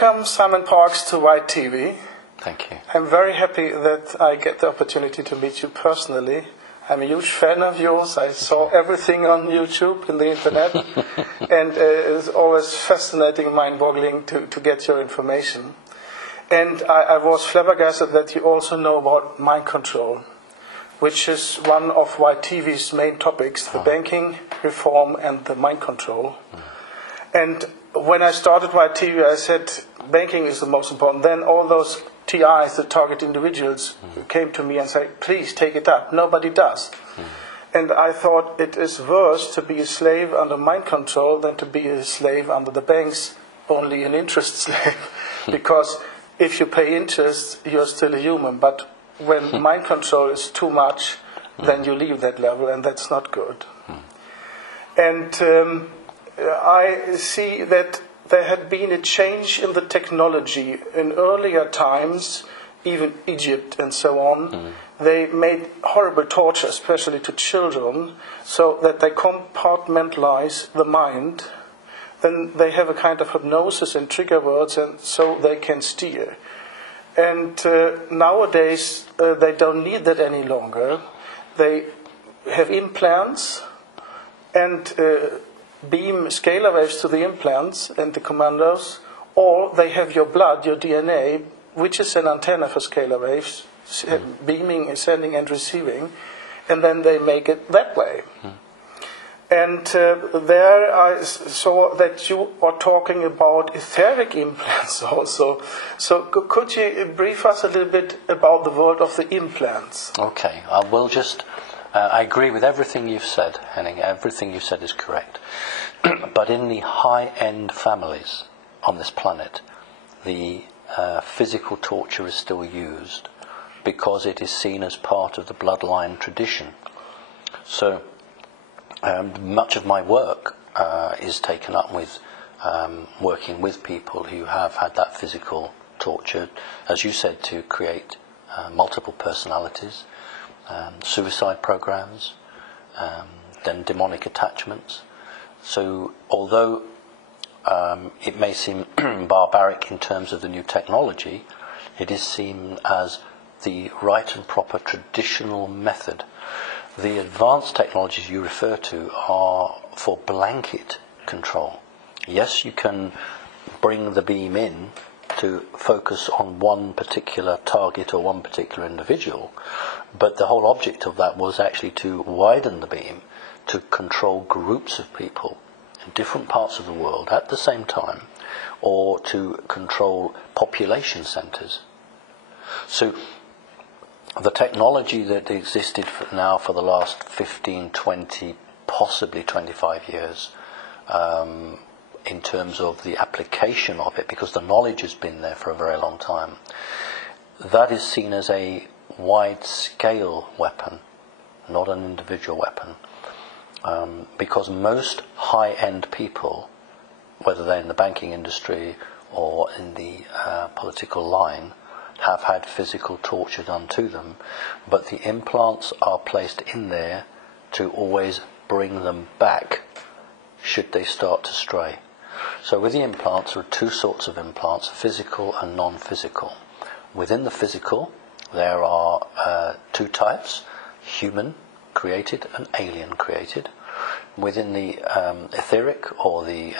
Welcome, Simon Parks, to White TV. Thank you. I'm very happy that I get the opportunity to meet you personally. I'm a huge fan of yours. I saw everything on YouTube and the internet, and it's always fascinating, mind-boggling to get your information. And I was flabbergasted that you also know about Mindcontrol, which is one of White TV's main topics, the banking reform and the Mindcontrol. And when I started White TV, I said banking is the most important. Then all those TIs, the target individuals, came to me and said, please take it up. Nobody does. And I thought it is worse to be a slave under Mindcontrol than to be a slave under the banks, only an interest slave. Because if you pay interest, you're still a human. But when Mindcontrol is too much, then you leave that level, and that's not good. And I see that there had been a change in the technology. In earlier times, even Egypt and so on, they made horrible torture, especially to children, so that they compartmentalize the mind. Then they have a kind of hypnosis and trigger words, and so they can steer. And nowadays, they don't need that any longer. They have implants and beam scalar waves to the implants and the commandos, or they have your blood, your DNA, which is an antenna for scalar waves, beaming, sending and receiving, and then they make it that way. And there I saw that you are talking about etheric implants also. So could you brief us a little bit about the world of the implants? Okay, I will just... I agree with everything you've said, Henning. Everything you've said is correct. But in the high-end families on this planet, the physical torture is still used because it is seen as part of the bloodline tradition. So much of my work is taken up with working with people who have had that physical torture, as you said, to create multiple personalities, suicide programs, then demonic attachments. So although it may seem barbaric in terms of the new technology, it is seen as the right and proper traditional method. The advanced technologies you refer to are for blanket control. Yes, you can bring the beam in to focus on one particular target or one particular individual, but the whole object of that was actually to widen the beam to control groups of people in different parts of the world at the same time, or to control population centres. So the technology that existed for the last 15, 20, possibly 25 years, in terms of the application of it, because the knowledge has been there for a very long time, that is seen as a wide-scale weapon, not an individual weapon. Because most high-end people, whether they're in the banking industry or in the political line, have had physical torture done to them, but the implants are placed in there to always bring them back should they start to stray. So with the implants, there are two sorts of implants, physical and non-physical. Within the physical, there are two types, human created and alien created. Within the etheric or the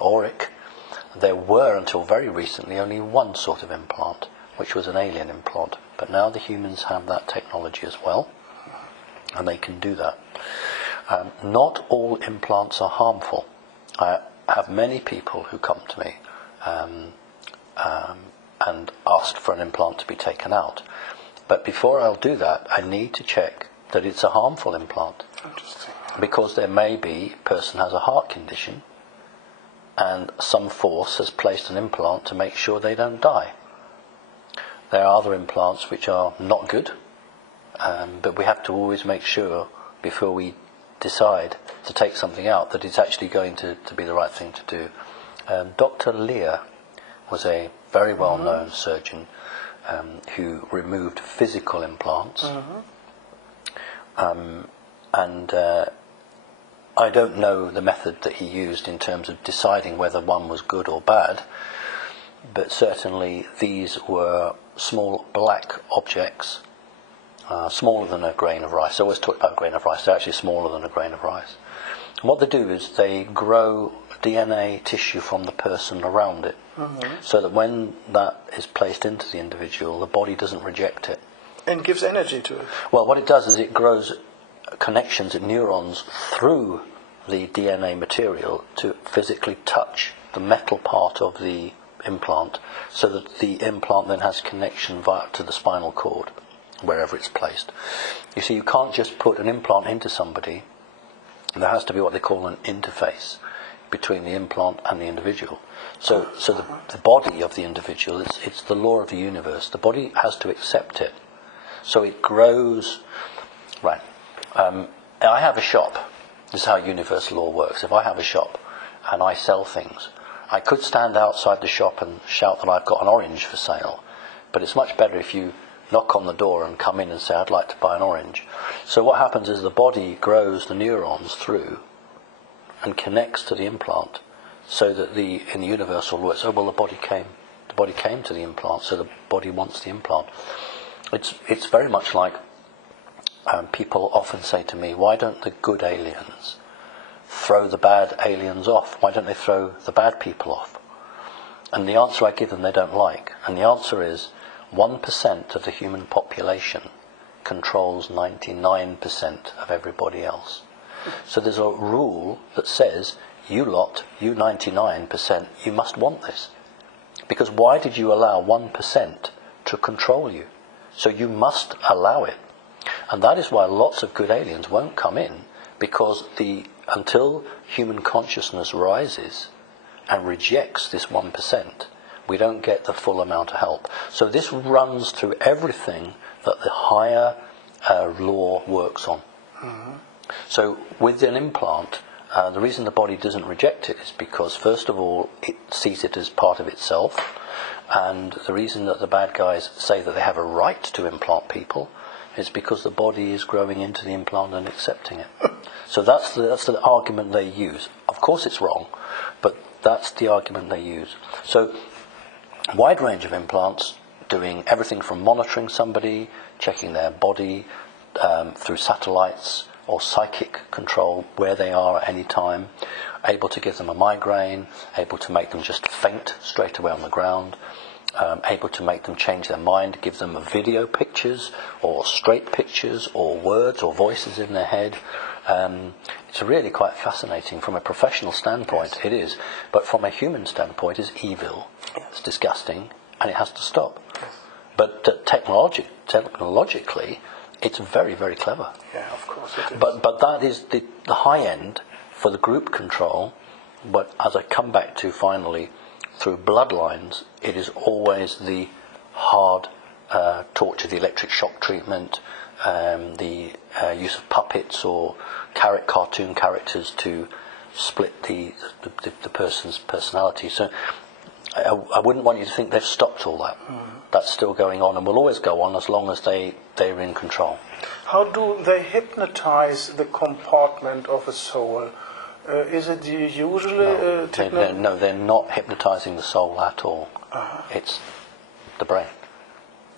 auric, there were until very recently only one sort of implant, which was an alien implant. But now the humans have that technology as well, and they can do that. Not all implants are harmful. I have many people who come to me and ask for an implant to be taken out. But before I'll do that, I need to check that it's a harmful implant. Interesting. Because there may be a person has a heart condition and some force has placed an implant to make sure they don't die. There are other implants which are not good, but we have to always make sure before we decide to take something out that it's actually going to be the right thing to do. Dr. Lear was a very well-known surgeon who removed physical implants. And I don't know the method that he used in terms of deciding whether one was good or bad, but certainly these were small black objects, smaller than a grain of rice. I always talk about a grain of rice. They're actually smaller than a grain of rice. And what they do is they grow DNA tissue from the person around it, so that when that is placed into the individual, the body doesn't reject it. And gives energy to it. Well, what it does is it grows connections and neurons through the DNA material to physically touch the metal part of the implant, so that the implant then has connection via to the spinal cord, wherever it's placed. You see, you can't just put an implant into somebody. There has to be what they call an interface between the implant and the individual. So the body of the individual, it's the law of the universe. The body has to accept it. So it grows. Right. I have a shop. This is how universal law works. If I have a shop and I sell things, I could stand outside the shop and shout that I've got an orange for sale, but it's much better if you knock on the door and come in and say, I'd like to buy an orange. So what happens is the body grows the neurons through and connects to the implant, so that in the universal law, it's, the body came to the implant, so the body wants the implant. It's very much like people often say to me, why don't the good aliens throw the bad aliens off? Why don't they throw the bad people off? And the answer I give them they don't like. And the answer is 1% of the human population controls 99% of everybody else. So there's a rule that says, you lot, you 99%, you must want this. Because why did you allow 1% to control you? So you must allow it. And that is why lots of good aliens won't come in, because until human consciousness rises and rejects this 1%, we don't get the full amount of help. So this runs through everything that the higher law works on. So with an implant, the reason the body doesn't reject it is because, first of all, it sees it as part of itself, and the reason that the bad guys say that they have a right to implant people is because the body is growing into the implant and accepting it. So that's the argument they use. Of course it's wrong, but that's the argument they use. So a wide range of implants, doing everything from monitoring somebody, checking their body through satellites or psychic control where they are at any time, able to give them a migraine, able to make them just faint straight away on the ground, able to make them change their mind, give them video pictures or straight pictures or words or voices in their head. It's really quite fascinating from a professional standpoint. Yes. It is, but from a human standpoint, it's evil. Yes. It's disgusting, and it has to stop. Yes. But technologically, it's very, very clever. Yeah, of course it is. But that is the high end for the group control. But as I come back to finally, through bloodlines, it is always the hard torture, the electric shock treatment, the use of puppets or cartoon characters to split the person's personality. So I wouldn't want you to think they've stopped all that. That's still going on and will always go on as long as they're in control. How do they hypnotize the compartment of a soul? Is it usually technique? No, they're not hypnotizing the soul at all. It's the brain.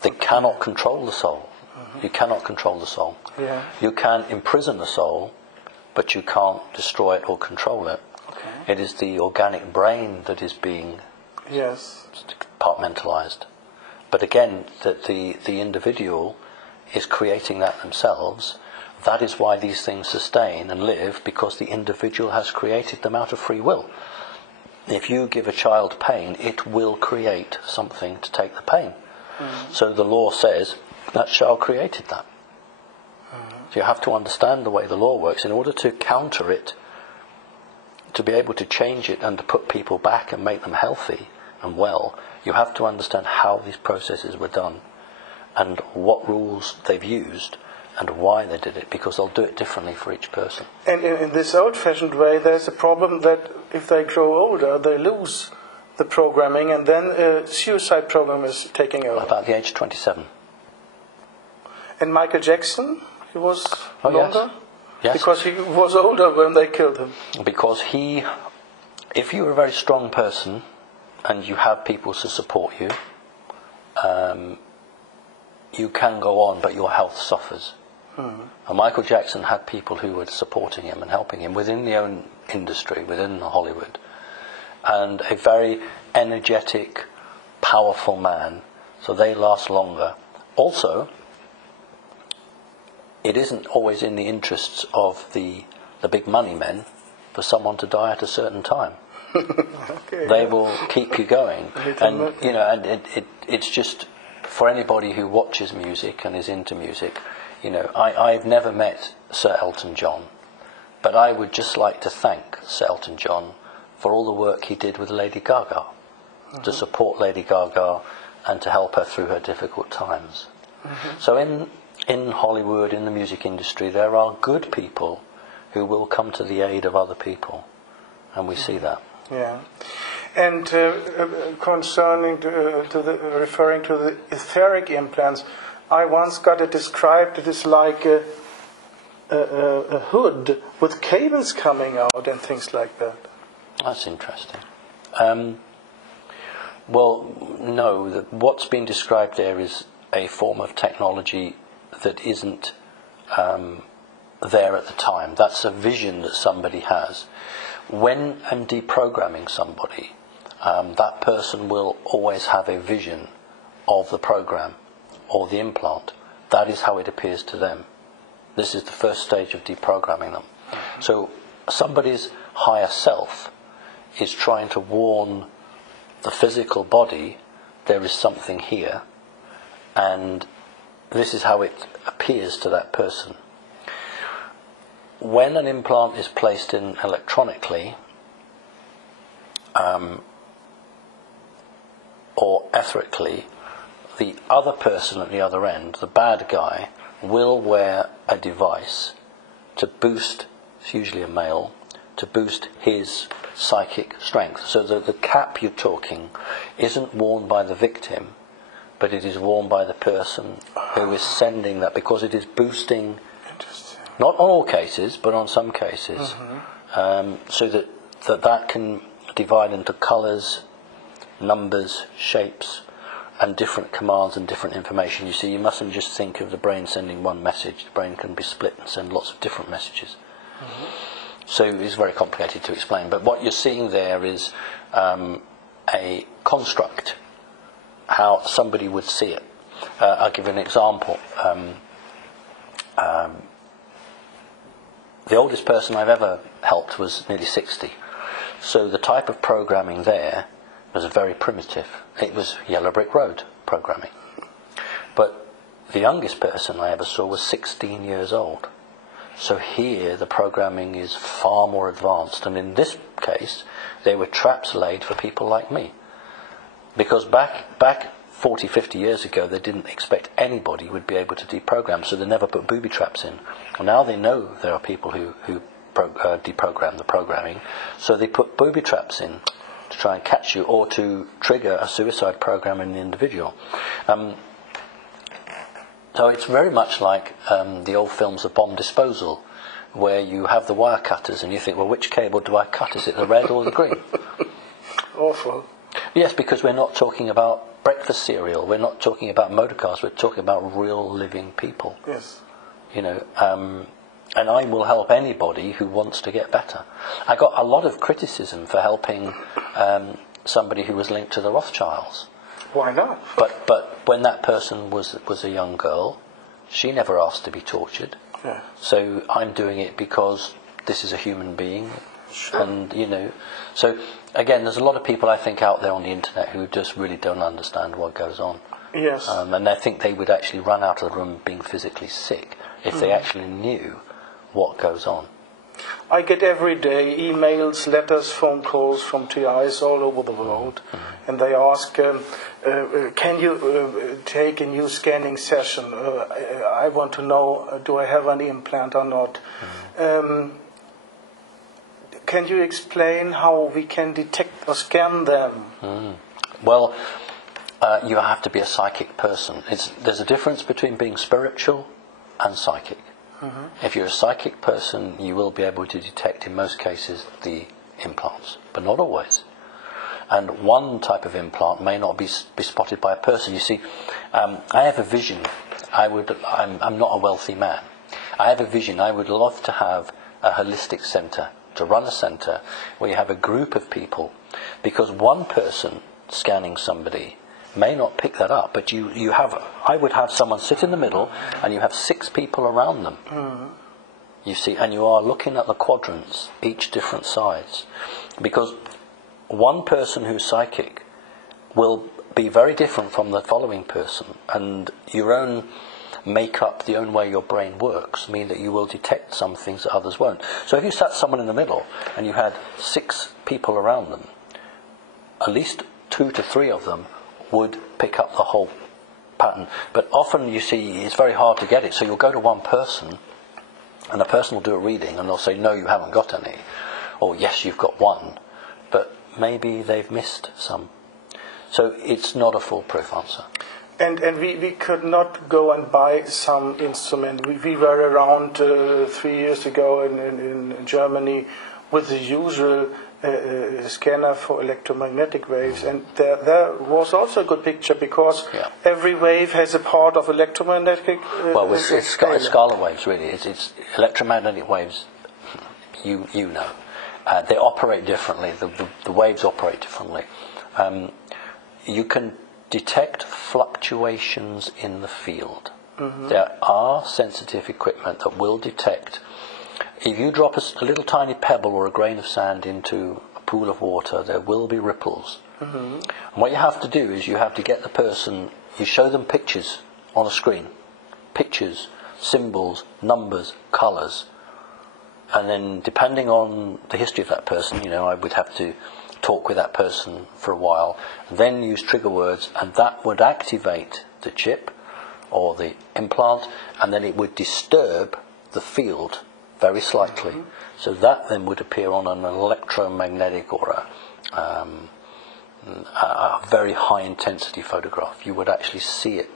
They cannot control the soul. You cannot control the soul. Yeah. You can imprison the soul, but you can't destroy it or control it. Okay. It is the organic brain that is being compartmentalized. But again, that the individual is creating that themselves. That is why these things sustain and live, because the individual has created them out of free will. If you give a child pain, it will create something to take the pain. So the law says that child created that. So you have to understand the way the law works in order to counter it, to be able to change it and to put people back and make them healthy and well. You have to understand how these processes were done and what rules they've used and why they did it, because they'll do it differently for each person. And in this old-fashioned way, there's a problem that if they grow older, they lose the programming, and then a suicide program is taking over. About the age of 27. And Michael Jackson, he was longer? Yes. Because he was older when they killed him. Because if you were a very strong person, and you have people to support you, you can go on, but your health suffers. And Michael Jackson had people who were supporting him and helping him within the own industry, within Hollywood, and a very energetic, powerful man, so they last longer. Also, it isn't always in the interests of the big money men for someone to die at a certain time. Okay, they will keep you going, and you know, and it's just for anybody who watches music and is into music. You know, I've never met Sir Elton John, but I would just like to thank Sir Elton John for all the work he did with Lady Gaga, to support Lady Gaga and to help her through her difficult times. So in Hollywood, in the music industry, there are good people who will come to the aid of other people, and we see that. Yeah, and concerning referring to the etheric implants, I once got it described. It is like a hood with cables coming out and things like that. That's interesting. Well, no. What's been described there is a form of technology that isn't there at the time. That's a vision that somebody has. When I'm deprogramming somebody, that person will always have a vision of the program or the implant. That is how it appears to them. This is the first stage of deprogramming them. So somebody's higher self is trying to warn the physical body there is something here, and this is how it appears to that person. When an implant is placed in electronically or etherically, the other person at the other end, the bad guy, will wear a device to boost, it's usually a male, to boost his psychic strength. So the cap you're talking isn't worn by the victim, but it is worn by the person who is sending that, because it is boosting, not on all cases, but on some cases, so that can divide into colours, numbers, shapes, and different commands and different information. You see, you mustn't just think of the brain sending one message. The brain can be split and send lots of different messages. So it's very complicated to explain. But what you're seeing there is a construct, how somebody would see it. I'll give you an example. The oldest person I've ever helped was nearly 60. So the type of programming there was very primitive. It was yellow brick road programming. But the youngest person I ever saw was 16 years old. So here the programming is far more advanced, and in this case there were traps laid for people like me. Because back 40, 50 years ago they didn't expect anybody would be able to deprogram, so they never put booby traps in. And now they know there are people who deprogram the programming, so they put booby traps in to try and catch you, or to trigger a suicide program in the individual. So it's very much like the old films of bomb disposal, where you have the wire cutters and you think, well, which cable do I cut? Is it the red or the green? Awful. Yes, because we're not talking about breakfast cereal, we're not talking about motor cars, we're talking about real living people. Yes. You know, and I will help anybody who wants to get better. I got a lot of criticism for helping somebody who was linked to the Rothschilds. Why not? But when that person was a young girl, she never asked to be tortured. Yeah. So I'm doing it because this is a human being. Sure. And, you know, so again, there's a lot of people I think out there on the internet who just really don't understand what goes on. Yes. And I think they would actually run out of the room being physically sick if they actually knew what goes on. I get every day emails, letters, phone calls from TIs all over the world, and they ask, can you take a new scanning session? I want to know, do I have an implant or not? Can you explain how we can detect or scan them? Well, you have to be a psychic person. There's a difference between being spiritual and psychic. If you're a psychic person, you will be able to detect, in most cases, the implants, but not always. And one type of implant may not be spotted by a person. You see, I have a vision. I'm not a wealthy man. I have a vision. I would love to have a holistic centre, to run a centre where you have a group of people, because one person scanning somebody may not pick that up, but I would have someone sit in the middle and you have 6 people around them. You see, and you are looking at the quadrants, each different sides, because one person who's psychic will be very different from the following person, and your own makeup, the own way your brain works, mean that you will detect some things that others won't. So if you sat someone in the middle and you had 6 people around them, at least 2 to 3 of them would pick up the whole pattern. But often, you see, it's very hard to get it. So you'll go to one person, and the person will do a reading, and they'll say, no, you haven't got any. Or, yes, you've got one. But maybe they've missed some. So it's not a foolproof answer. And we could not go and buy some instrument. We were around 3 years ago in Germany with the usual scanner for electromagnetic waves, and there was also a good picture, because every wave has a part of electromagnetic it's scalar waves, really. It's electromagnetic waves. You know, they operate differently. The waves operate differently. You can detect fluctuations in the field. There are sensitive equipment that will detect. If you drop a little tiny pebble or a grain of sand into a pool of water, there will be ripples. And what you have to do is you have to get the person, you show them pictures on a screen. Pictures, symbols, numbers, colours. And then, depending on the history of that person, I would have to talk with that person for a while, then use trigger words, and that would activate the chip or the implant, and then it would disturb the field very slightly. So that then would appear on an electromagnetic or a very high intensity photograph. You would actually see it.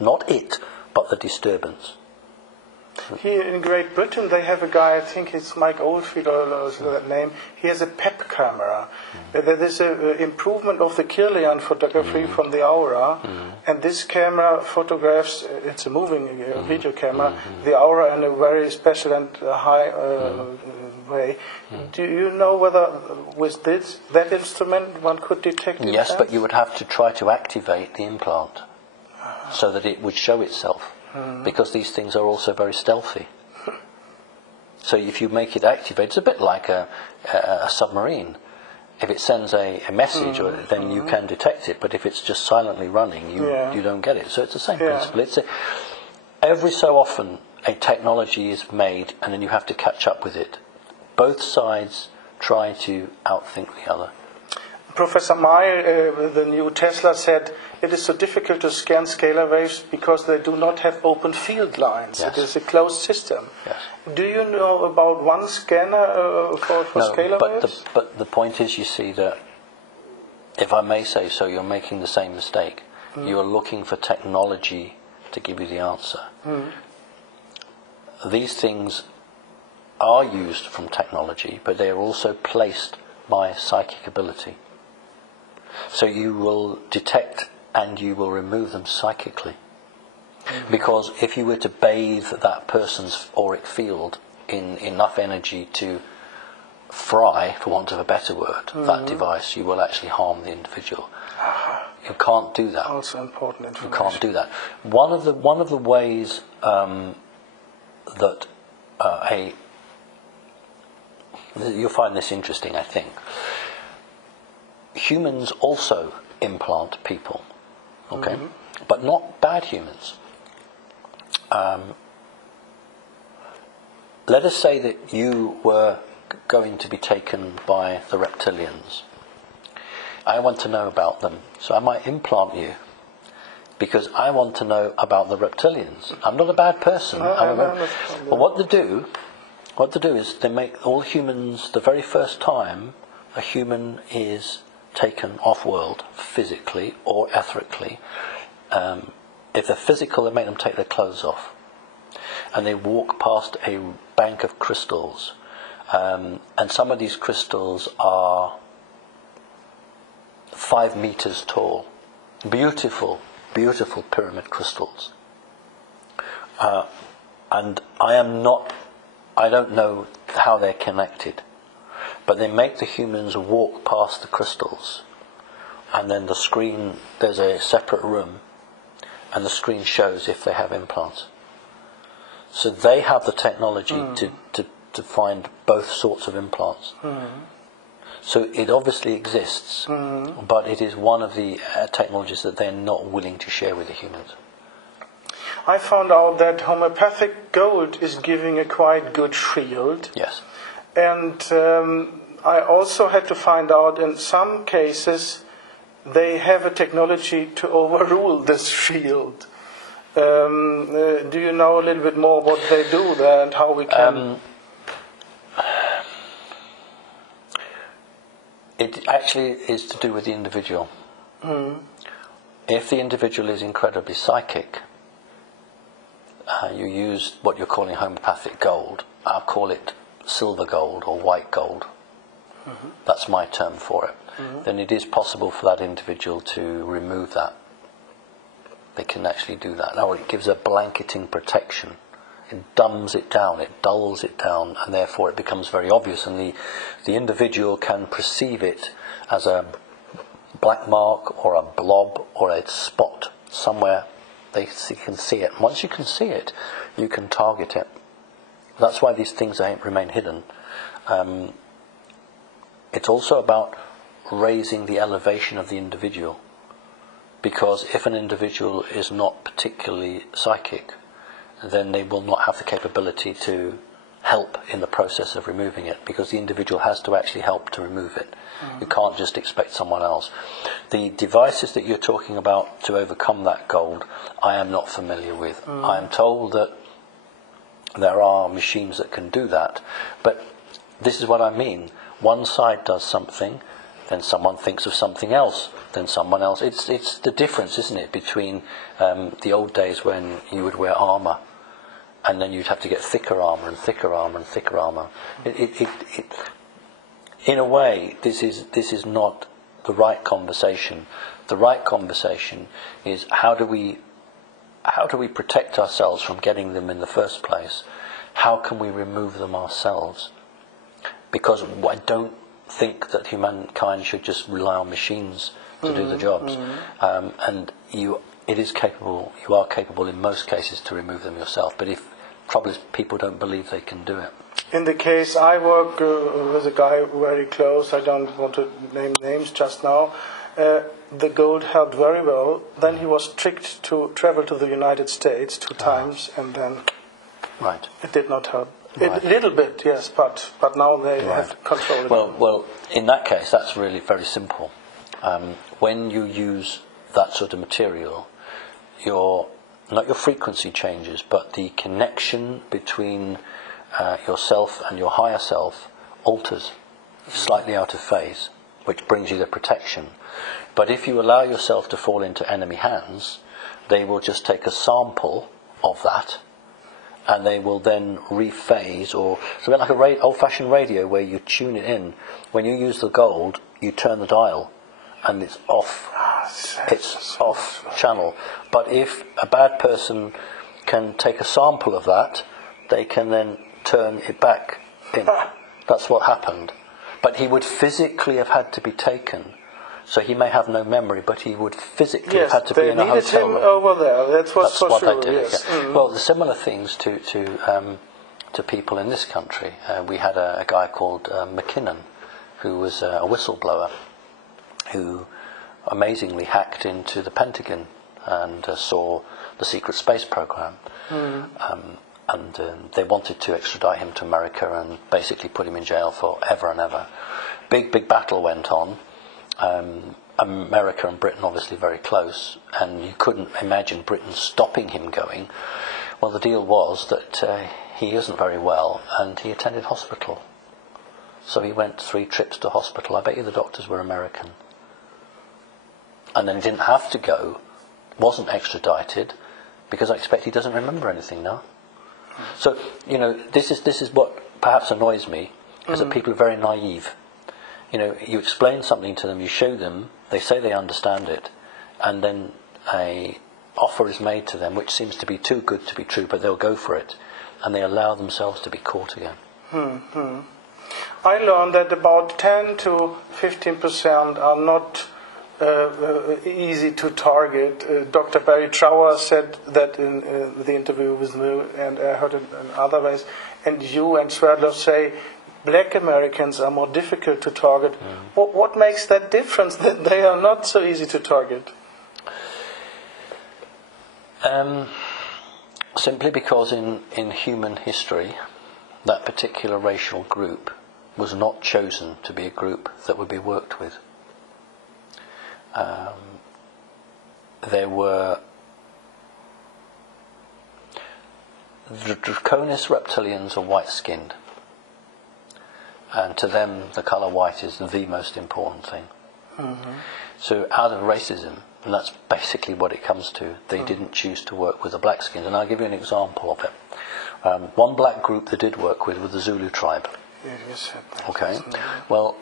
Not it, but the disturbance. Here in Great Britain, they have a guy, I think it's Mike Oldfield or that name. He has a PEP camera. There is an improvement of the Kirlian photography from the aura, and this camera photographs, it's a moving video camera, the aura in a very special and high way. Do you know whether with that instrument one could detect it? Yes, but you would have to try to activate the implant so that it would show itself. Because these things are also very stealthy. So if you make it activate, it's a bit like a submarine. If it sends a message, then you can detect it. But if it's just silently running, you don't get it. So it's the same principle. Every so often, a technology is made, and then you have to catch up with it. Both sides try to outthink the other. Professor Meyer, the new Tesla, said it is so difficult to scan scalar waves because they do not have open field lines. Yes. It is a closed system. Yes. Do you know about one scanner for scalar waves? But the point is, you see, that, if I may say so, you're making the same mistake. You're looking for technology to give you the answer. These things are used from technology, but they are also placed by psychic ability. So you will detect and you will remove them psychically. Because if you were to bathe that person's auric field in enough energy to fry, for want of a better word, that device, you will actually harm the individual. You can't do that. Also important information. You can't do that. One of the ways that you'll find this interesting, I think. Humans also implant people, okay, but not bad humans. Let us say that you were going to be taken by the reptilians. I want to know about them, so I might implant you because I want to know about the reptilians. I'm not a bad person. But what they do is they make all humans, the very first time a human is taken off-world, physically or etherically. If they're physical, they make them take their clothes off. And they walk past a bank of crystals. And some of these crystals are 5 meters tall. Beautiful, beautiful pyramid crystals. And I don't know how they're connected, but they make the humans walk past the crystals, and then the screen, there's a separate room, and the screen shows if they have implants. So they have the technology to find both sorts of implants. So it obviously exists, but it is one of the technologies that they're not willing to share with the humans. I found out that homeopathic gold is giving a quite good shield. Yes. And I also had to find out in some cases they have a technology to overrule this shield. Do you know a little bit more what they do there and how we can... It actually is to do with the individual. If the individual is incredibly psychic, you use what you're calling homeopathic gold. I'll call it silver gold or white gold. That's my term for it. Then it is possible for that individual to remove that. They can actually do that. Now it gives a blanketing protection. It dumbs it down, it dulls it down, and therefore it becomes very obvious, and the individual can perceive it as a black mark or a blob or a spot somewhere. They can see it. Once you can see it, you can target it. That's why these things remain hidden. It's also about raising the elevation of the individual, because if an individual is not particularly psychic, then they will not have the capability to help in the process of removing it, because the individual has to actually help to remove it. You can't just expect someone else. The devices that you're talking about to overcome that gold, I am not familiar with. I am told that there are machines that can do that, but this is what I mean. One side does something, then someone thinks of something else, then someone else. It's the difference, isn't it, between the old days when you would wear armour, and then you'd have to get thicker armour and thicker armour and thicker armour. In a way, this is not the right conversation. The right conversation is how do we protect ourselves from getting them in the first place? How can we remove them ourselves? Because I don't think that humankind should just rely on machines to do the jobs. And you are capable in most cases to remove them yourself. But trouble is, people don't believe they can do it. In the case I work with a guy very close, I don't want to name names just now, the gold helped very well. Then he was tricked to travel to the United States 2 times, and then it did not help. A little bit, yes, but now they have control. Well, in that case, that's really very simple. When you use that sort of material, not your frequency changes, but the connection between yourself and your higher self alters, slightly out of phase, which brings you the protection. But if you allow yourself to fall into enemy hands, they will just take a sample of that, and they will then rephase, or it's a bit like a old-fashioned radio where you tune it in. When you use the gold, you turn the dial, and it's off. It's off channel. But if a bad person can take a sample of that, they can then turn it back in. That's what happened. But he would physically have had to be taken. So he may have no memory, but he would physically have had to be in a hotel room. Yes, they needed him over there. That's for what sure. They did. Yes. Yeah. Well, the similar things to people in this country. We had a guy called McKinnon, who was a whistleblower, who amazingly hacked into the Pentagon and saw the secret space program. And they wanted to extradite him to America and basically put him in jail for ever and ever. Big battle went on. America and Britain obviously very close, and you couldn't imagine Britain stopping him going. Well, the deal was that he isn't very well, and he attended hospital. So he went 3 trips to hospital. I bet you the doctors were American. And then he didn't have to go, wasn't extradited, because I expect he doesn't remember anything now. So, this is what perhaps annoys me, is that people are very naive. you explain something to them, you show them, they say they understand it, and then a offer is made to them which seems to be too good to be true, but they'll go for it, and they allow themselves to be caught again. I learned that about 10 to 15% are not easy to target. Dr. Barry Trower said that in the interview with me, and I heard it in other ways. And you and Sverdlov say black Americans are more difficult to target. What makes that difference that they are not so easy to target? Simply because in human history, that particular racial group was not chosen to be a group that would be worked with. There were the Draconis reptilians are white-skinned, and to them the colour white is the most important thing. So out of racism, and that's basically what it comes to, they didn't choose to work with the black-skinned. And I'll give you an example of it. One black group they did work with was the Zulu tribe. You said that. Okay, well,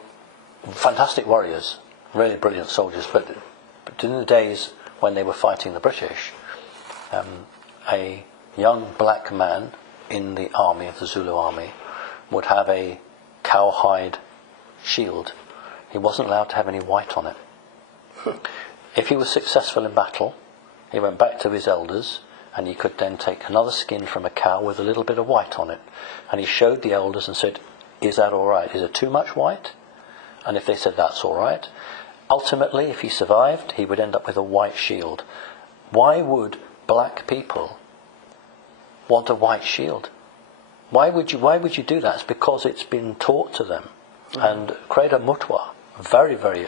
fantastic warriors, really brilliant soldiers, but in the days when they were fighting the British, a young black man in the army, of the Zulu army, would have a cowhide shield. He wasn't allowed to have any white on it. If he was successful in battle, he went back to his elders, and he could then take another skin from a cow with a little bit of white on it, and he showed the elders and said, "Is that all right? Is it too much white?" And if they said that's all right, ultimately, if he survived, he would end up with a white shield. Why would black people want a white shield? Why would you do that? It's because it's been taught to them. And Creda Mutwa, very, very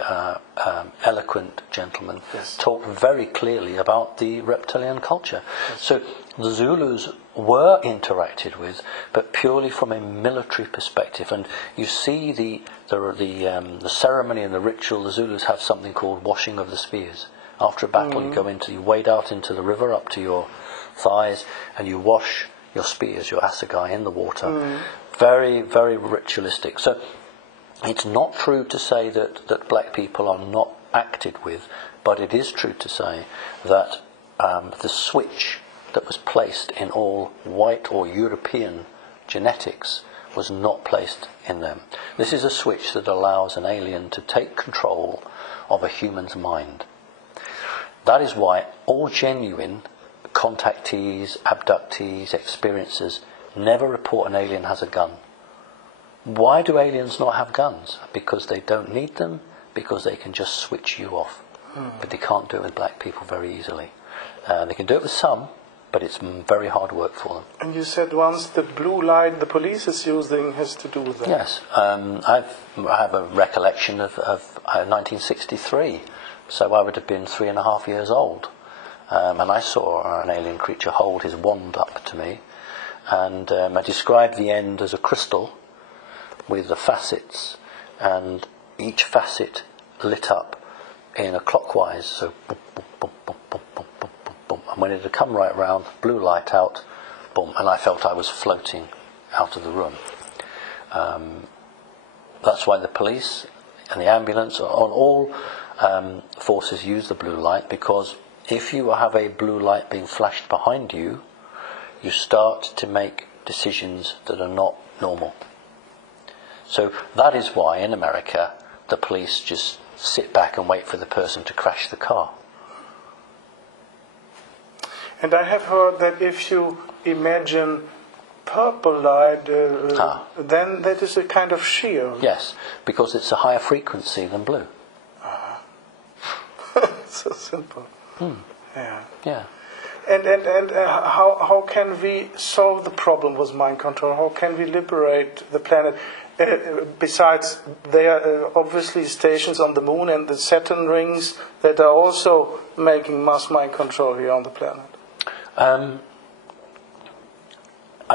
eloquent gentleman, talked very clearly about the reptilian culture. So the Zulus were interacted with, but purely from a military perspective. And you see the ceremony and the ritual. The Zulus have something called washing of the spears. After a battle, you wade out into the river up to your thighs, and you wash your spears, your assegai, in the water. Very, very ritualistic. So it's not true to say that black people are not acted with, but it is true to say that the switch that was placed in all white or European genetics was not placed in them. This is a switch that allows an alien to take control of a human's mind. That is why all genuine contactees, abductees, experiencers never report an alien has a gun. Why do aliens not have guns? Because they don't need them, because they can just switch you off. But they can't do it with black people very easily. They can do it with some, but it's very hard work for them. And you said once the blue light the police is using has to do with that. Yes. I have a recollection of 1963, so I would have been 3.5 years old. And I saw an alien creature hold his wand up to me, and I described the end as a crystal with the facets, and each facet lit up in a clockwise, so boom, boom, boom, boom, boom, boom, boom, boom, boom. And when it had come right round, blue light out, boom, and I felt I was floating out of the room. That's why the police and the ambulance, all forces use the blue light, because if you have a blue light being flashed behind you, you start to make decisions that are not normal. So that is why in America the police just sit back and wait for the person to crash the car. And I have heard that if you imagine purple light, then that is a kind of shield. Yes, because it's a higher frequency than blue. So simple. Yeah. And how can we solve the problem with mind control? How can we liberate the planet? Besides, there are obviously stations on the moon and the Saturn rings that are also making mass mind control here on the planet. I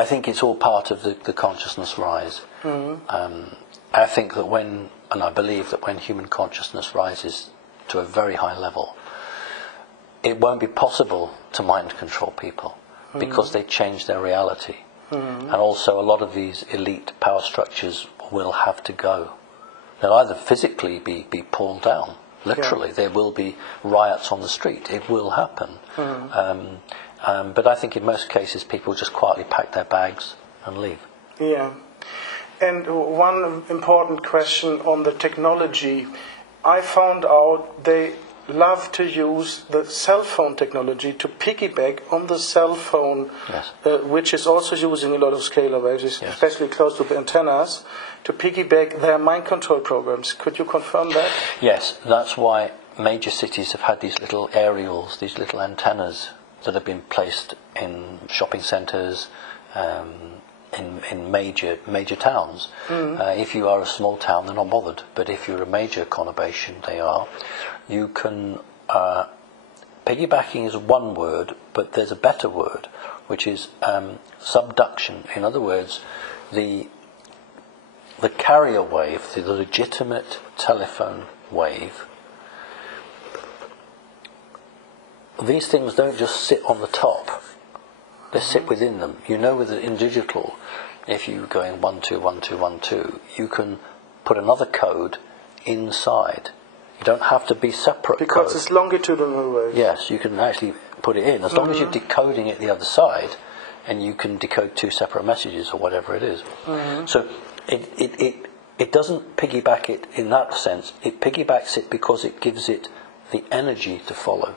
think it's all part of the consciousness rise. I think that I believe that when human consciousness rises to a very high level, it won't be possible to mind control people because they change their reality. And also a lot of these elite power structures will have to go they'll either physically be pulled down, literally. There will be riots on the street. It will happen. But I think in most cases people just quietly pack their bags and leave. Yeah. And one important question on the technology. I found out they love to use the cell phone technology to piggyback on the cell phone, which is also using a lot of scalar waves, especially close to the antennas, to piggyback their mind control programs. Could you confirm that? Yes, that's why major cities have had these little aerials, these little antennas that have been placed in shopping centres, in major towns. If you are a small town, they're not bothered. But if you're a major conurbation, they are. You can piggybacking is one word, but there's a better word, which is subduction. In other words, the carrier wave, the legitimate telephone wave. These things don't just sit on the top. They sit within them. You know, in digital, if you're going 1 2 1 2 1 2, you can put another code inside. You don't have to be separate. Because it's longitudinal wave. Yes, you can actually put it in as long as you're decoding it the other side, and you can decode 2 separate messages or whatever it is. So it doesn't piggyback it in that sense. It piggybacks it because it gives it the energy to follow.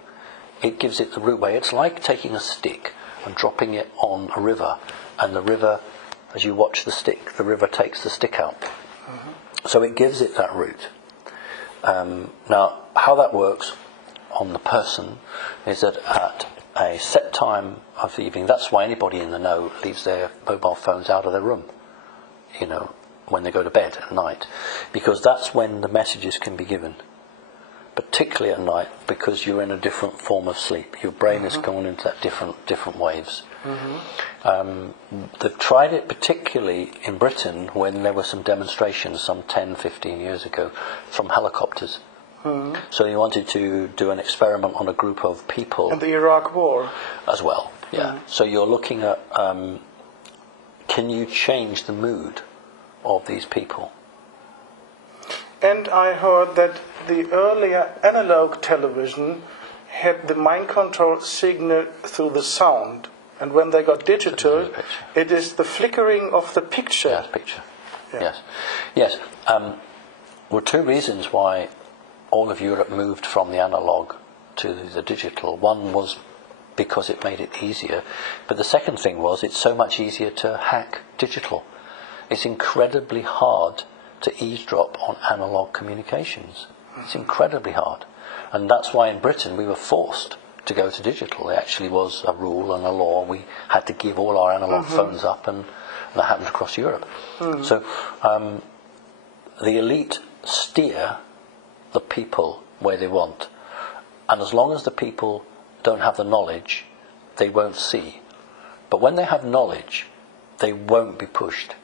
It gives it the root way. It's like taking a stick and dropping it on a river, and the river, as you watch the stick, the river takes the stick out. So it gives it that route. Now, how that works on the person is that at a set time of the evening, that's why anybody in the know leaves their mobile phones out of their room, you know, when they go to bed at night, because that's when the messages can be given. Particularly at night, because you're in a different form of sleep. Your brain is going into that different waves. They've tried it particularly in Britain when there were some demonstrations some 10, 15 years ago from helicopters. So you wanted to do an experiment on a group of people. And the Iraq War. As well, yeah. So you're looking at, can you change the mood of these people? And I heard that the earlier analog television had the mind control signal through the sound. And when they got digital, it is the flickering of the picture. Yes, picture. Yeah. Yes. Were 2 reasons why all of Europe moved from the analog to the digital. One was because it made it easier. But the second thing was it's so much easier to hack digital. It's incredibly hard to eavesdrop on analog communications. It's incredibly hard. And that's why in Britain we were forced to go to digital. It actually was a rule and a law. We had to give all our analog phones up, and that happened across Europe. So the elite steer the people where they want. And as long as the people don't have the knowledge, they won't see. But when they have knowledge, they won't be pushed.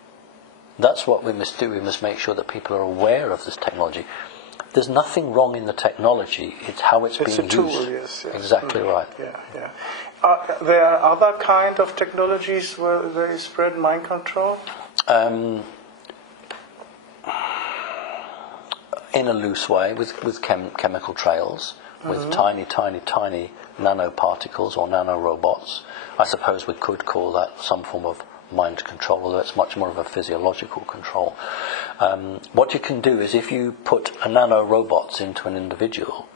That's what we must do. We must make sure that people are aware of this technology. There's nothing wrong in the technology. It's how it's being used. It's a tool, yes. Yes. Exactly right. Yeah. There are other kind of technologies where they spread mind control? In a loose way, with chemical trails, with tiny nanoparticles or nanorobots. I suppose we could call that some form of mind control, although it's much more of a physiological control. What you can do is if you put a nanorobots into an individual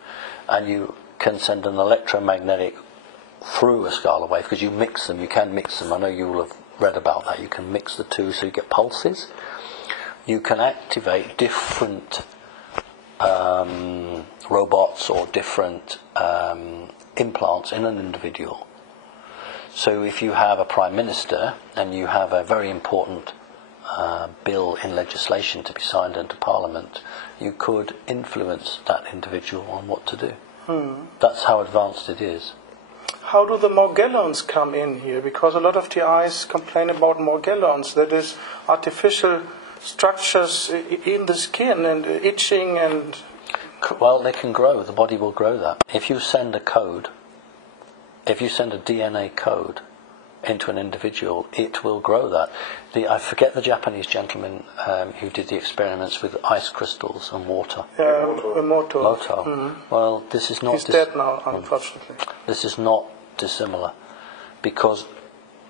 and you can send an electromagnetic through a scalar wave, because you can mix them. I know you will have read about that. You can mix the two so you get pulses. You can activate different robots or different implants in an individual. So if you have a Prime Minister and you have a very important bill in legislation to be signed into Parliament, you could influence that individual on what to do. That's how advanced it is. How do the Morgellons come in here? Because a lot of TIs complain about Morgellons, that is artificial structures in the skin and itching and... Well, they can grow. The body will grow that. If you send a DNA code into an individual, it will grow that. I forget the Japanese gentleman who did the experiments with ice crystals and water. Moto. Mm-hmm. Well, this is not... He's dead now, unfortunately. This is not dissimilar, because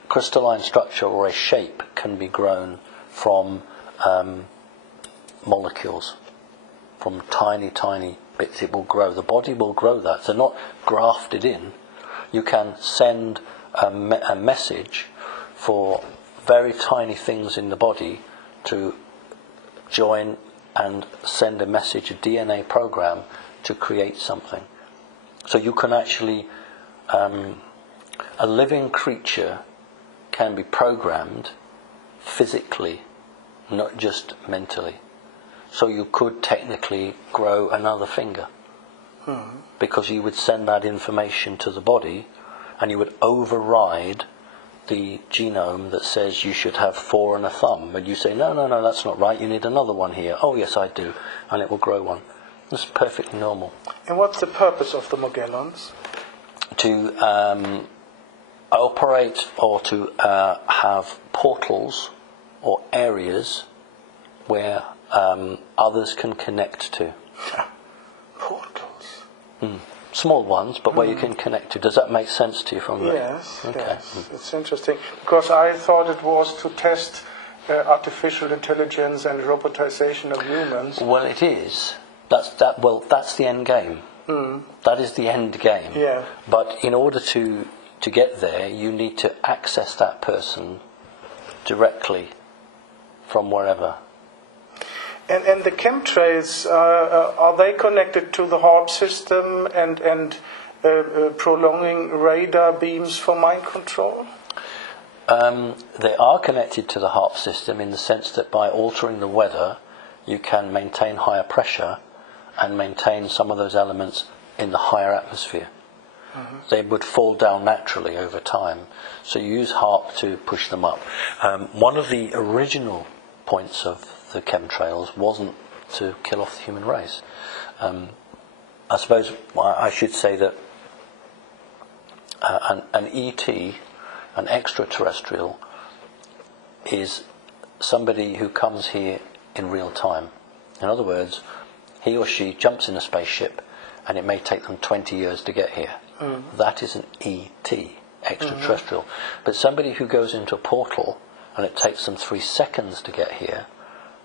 crystalline structure or a shape can be grown from molecules, from tiny, tiny bits. It will grow. The body will grow that. They're not grafted in. You can send a message for very tiny things in the body to join and send a message, a DNA program, to create something. So you can actually, a living creature can be programmed physically, not just mentally. So you could technically grow another finger, because you would send that information to the body, and you would override the genome that says you should have 4 and a thumb, and you say, no, that's not right, you need another one here. Oh yes, I do, and it will grow one. It's perfectly normal. And what's the purpose of the Mogellons? To operate, or to have portals or areas where others can connect to. Portals? Small ones, but where you can connect to. Does that make sense to you from there? Yes, okay. Yes. It's interesting, because I thought it was to test artificial intelligence and robotization of humans. Well, it is. That's the end game. That is the end game. Yeah. But in order to get there, you need to access that person directly from wherever. And the chemtrails, are they connected to the HARP system and prolonging radar beams for mind control? They are connected to the HARP system in the sense that by altering the weather, you can maintain higher pressure and maintain some of those elements in the higher atmosphere. They would fall down naturally over time. So you use HARP to push them up. One of the original points of the chemtrails wasn't to kill off the human race. I suppose I should say that an ET, an extraterrestrial, is somebody who comes here in real time. In other words, he or she jumps in a spaceship and it may take them 20 years to get here. That is an ET, extraterrestrial. But somebody who goes into a portal and it takes them 3 seconds to get here,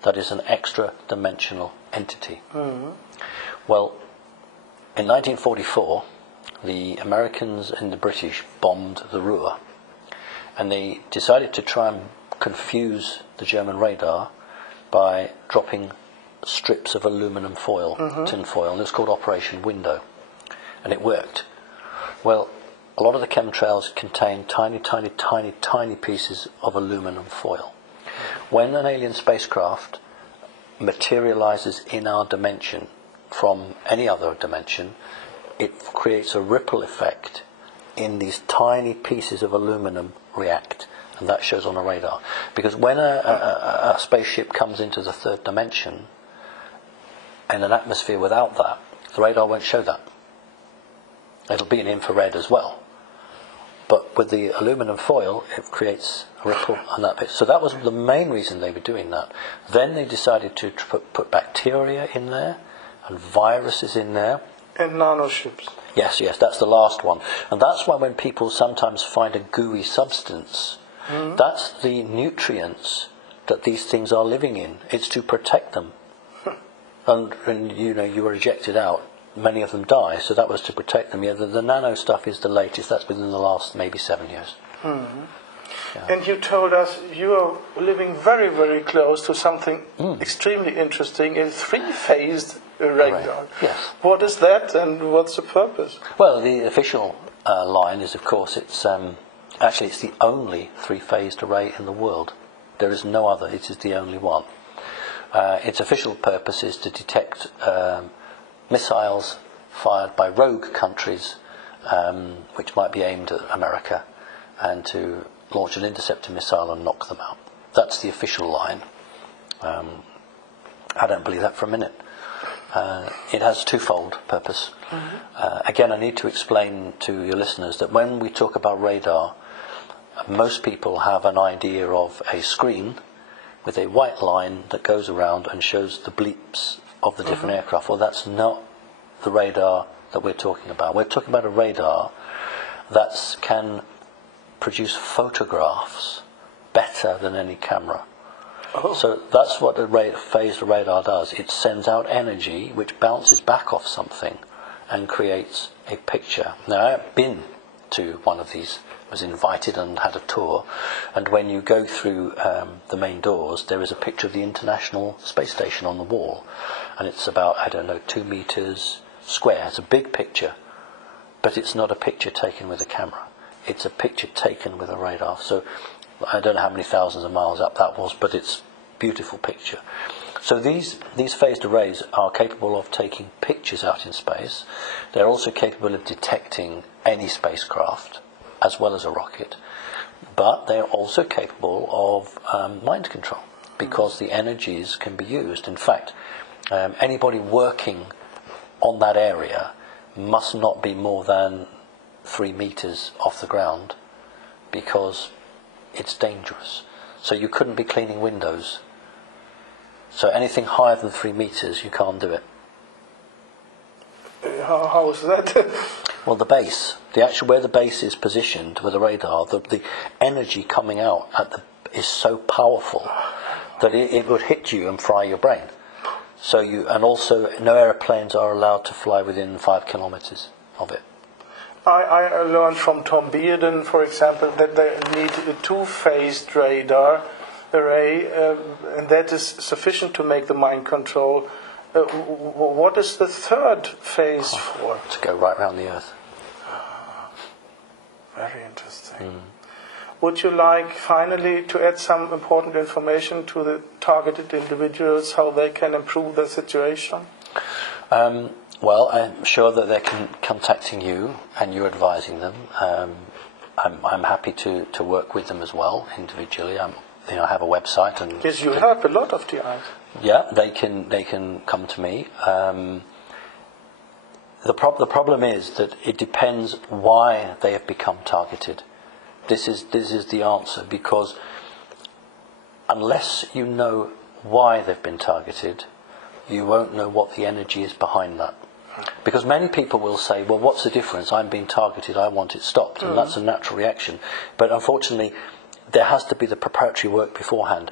that is an extra-dimensional entity. Well, in 1944, the Americans and the British bombed the Ruhr, and they decided to try and confuse the German radar by dropping strips of aluminum foil, tin foil, and it's called Operation Window, and it worked. Well, a lot of the chemtrails contain tiny, tiny, tiny, tiny pieces of aluminum foil. When an alien spacecraft materializes in our dimension from any other dimension, it creates a ripple effect in these tiny pieces of aluminum react, and that shows on a radar. Because when a spaceship comes into the third dimension in an atmosphere without that, the radar won't show that. It'll be in infrared as well. But with the aluminum foil, it creates a ripple on that bit. So that was the main reason they were doing that. Then they decided to put bacteria in there and viruses in there. And nanoships. Yes, that's the last one. And that's why when people sometimes find a gooey substance, that's the nutrients that these things are living in. It's to protect them. And you were ejected out. Many of them die, so that was to protect them. Yeah, the nano stuff is the latest. That's within the last maybe 7 years. Yeah. And you told us you are living very, very close to something extremely interesting, a 3-phased radar. Right. Yes. What is that, and what's the purpose? Well, the official line is, of course, it's the only 3-phased array in the world. There is no other. It is the only one. Its official purpose is to detect missiles fired by rogue countries, which might be aimed at America, and to launch an interceptor missile and knock them out. That's the official line. I don't believe that for a minute. It has twofold purpose. Again, I need to explain to your listeners that when we talk about radar, most people have an idea of a screen with a white line that goes around and shows the bleeps of the different aircraft. Well, that's not the radar that we're talking about. We're talking about a radar that can produce photographs better than any camera. Oh. So that's what a phased radar does. It sends out energy which bounces back off something and creates a picture. Now, I've been to one of these, was invited and had a tour, and when you go through the main doors, there is a picture of the International Space Station on the wall, and it's about, 2 meters square. It's a big picture, but it's not a picture taken with a camera. It's a picture taken with a radar. So I don't know how many thousands of miles up that was, but it's a beautiful picture. So these phased arrays are capable of taking pictures out in space. They're also capable of detecting any spacecraft, as well as a rocket. But they're also capable of mind control, because the energies can be used. In fact, anybody working on that area must not be more than 3 meters off the ground, because it's dangerous. So you couldn't be cleaning windows. So anything higher than 3 meters, you can't do it. How is that? Well, the base, where the base is positioned with the radar, the energy coming out is so powerful that it would hit you and fry your brain. So and also no aeroplanes are allowed to fly within 5 kilometers of it. I learned from Tom Bearden, for example, that they need a 2-phased radar array, and that is sufficient to make the mind control. What is the 3rd phase for? To go right around the Earth. Very interesting. Would you like finally to add some important information to the targeted individuals, how they can improve their situation? Well, I'm sure that they're contacting you and you're advising them. I'm happy to work with them as well individually. I have a website, and yes, you help a lot of TIs. Yeah, they can come to me. The problem is that it depends why they have become targeted. This is the answer, because unless you know why they've been targeted, you won't know what the energy is behind that. Because many people will say, well, what's the difference? I'm being targeted, I want it stopped. And that's a natural reaction. But unfortunately, there has to be the preparatory work beforehand.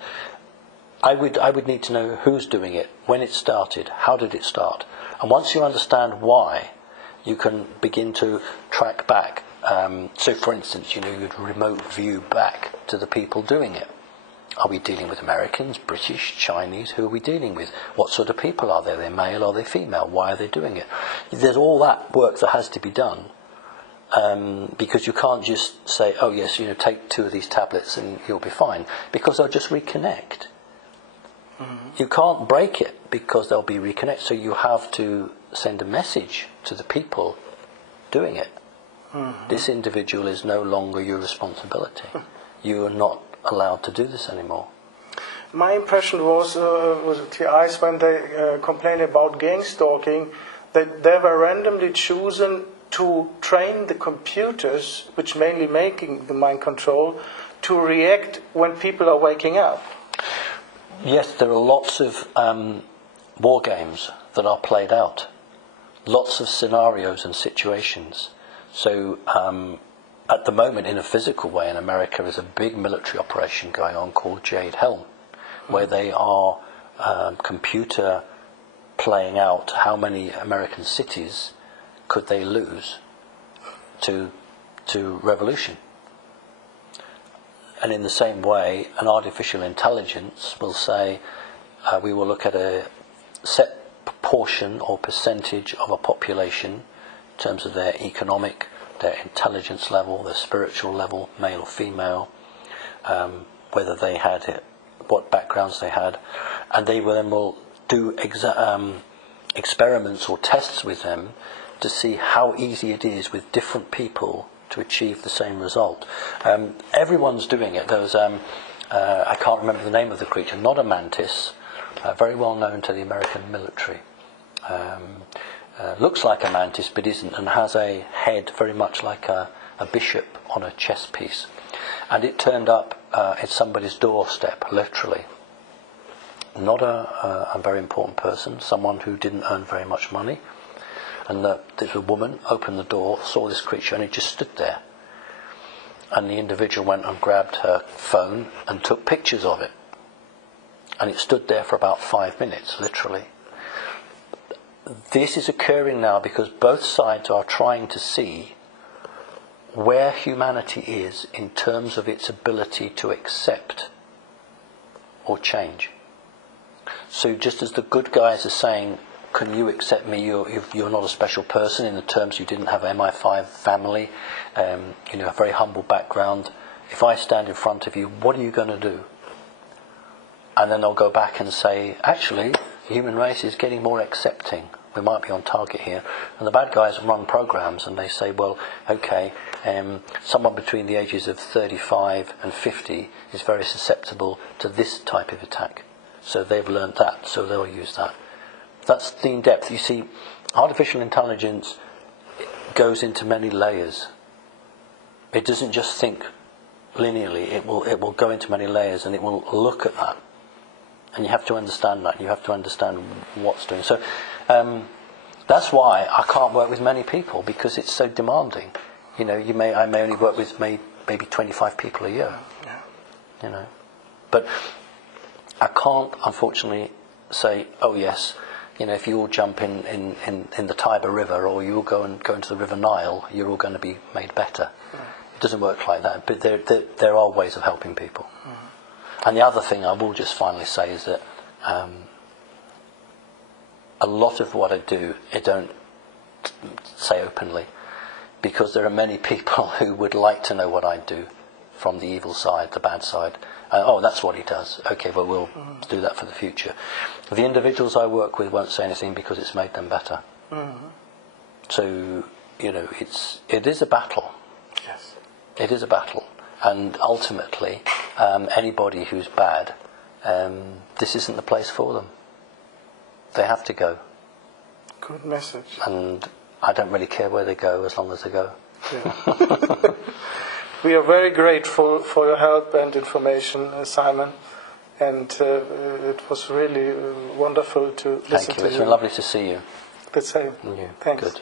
I would need to know who's doing it, when it started, how did it start. And once you understand why, you can begin to track back. So, for instance, you'd remote view back to the people doing it. Are we dealing with Americans, British, Chinese? Who are we dealing with? What sort of people are they? Are they male? Are they female? Why are they doing it? There's all that work that has to be done, because you can't just say, oh yes, take 2 of these tablets and you'll be fine, because they'll just reconnect. You can't break it because they'll be reconnect. So you have to send a message to the people doing it. This individual is no longer your responsibility. You are not allowed to do this anymore. My impression was with TIs, when they complain about gang stalking, that they were randomly chosen to train the computers, which mainly making the mind control, to react when people are waking up. Yes, there are lots of war games that are played out. Lots of scenarios and situations. So at the moment, in a physical way, in America, is a big military operation going on called Jade Helm, where they are computer playing out how many American cities could they lose to revolution. And in the same way, an artificial intelligence will say, we will look at a set proportion or percentage of a population in terms of their economic, their intelligence level, their spiritual level, male or female, whether they had it, what backgrounds they had, and they will do experiments or tests with them to see how easy it is with different people to achieve the same result. Everyone's doing it. There was, I can't remember the name of the creature, not a mantis, very well known to the American military. Looks like a mantis but isn't, and has a head very much like a bishop on a chess piece. And it turned up at somebody's doorstep, literally. Not a very important person, someone who didn't earn very much money. And this woman opened the door, saw this creature, and it just stood there. And the individual went and grabbed her phone and took pictures of it. And it stood there for about 5 minutes, literally. This is occurring now because both sides are trying to see where humanity is in terms of its ability to accept or change. So just as the good guys are saying, can you accept me? You're not a special person in the terms you didn't have an MI5 family, a very humble background. If I stand in front of you, what are you going to do? And then they'll go back and say, actually, the human race is getting more accepting. We might be on target here. And the bad guys run programs and they say, well, okay, someone between the ages of 35 and 50 is very susceptible to this type of attack. So they've learned that, so they'll use that. That's the in-depth. You see, artificial intelligence goes into many layers. It doesn't just think linearly. It will go into many layers and it will look at that. And you have to understand that. You have to understand what's doing. So that's why I can't work with many people, because it's so demanding. I may only work with maybe 25 people a year. Yeah. But I can't, unfortunately, say, oh yes, if you all jump in the Tiber River, or you all go into the River Nile, you're all going to be made better. It doesn't work like that. But there are ways of helping people. And the other thing I will just finally say is that a lot of what I do, I don't say openly, because there are many people who would like to know what I do from the evil side, the bad side. Oh, that's what he does. Okay, well, we'll do that for the future. The individuals I work with won't say anything because it's made them better. So, it is a battle. Yes. It is a battle. And ultimately, anybody who's bad, this isn't the place for them. They have to go. Good message. And I don't really care where they go as long as they go. Yeah. We are very grateful for your help and information, Simon. And it was really wonderful to listen to you. Thank you. It's been lovely to see you. The same. Yeah, Thanks. Good.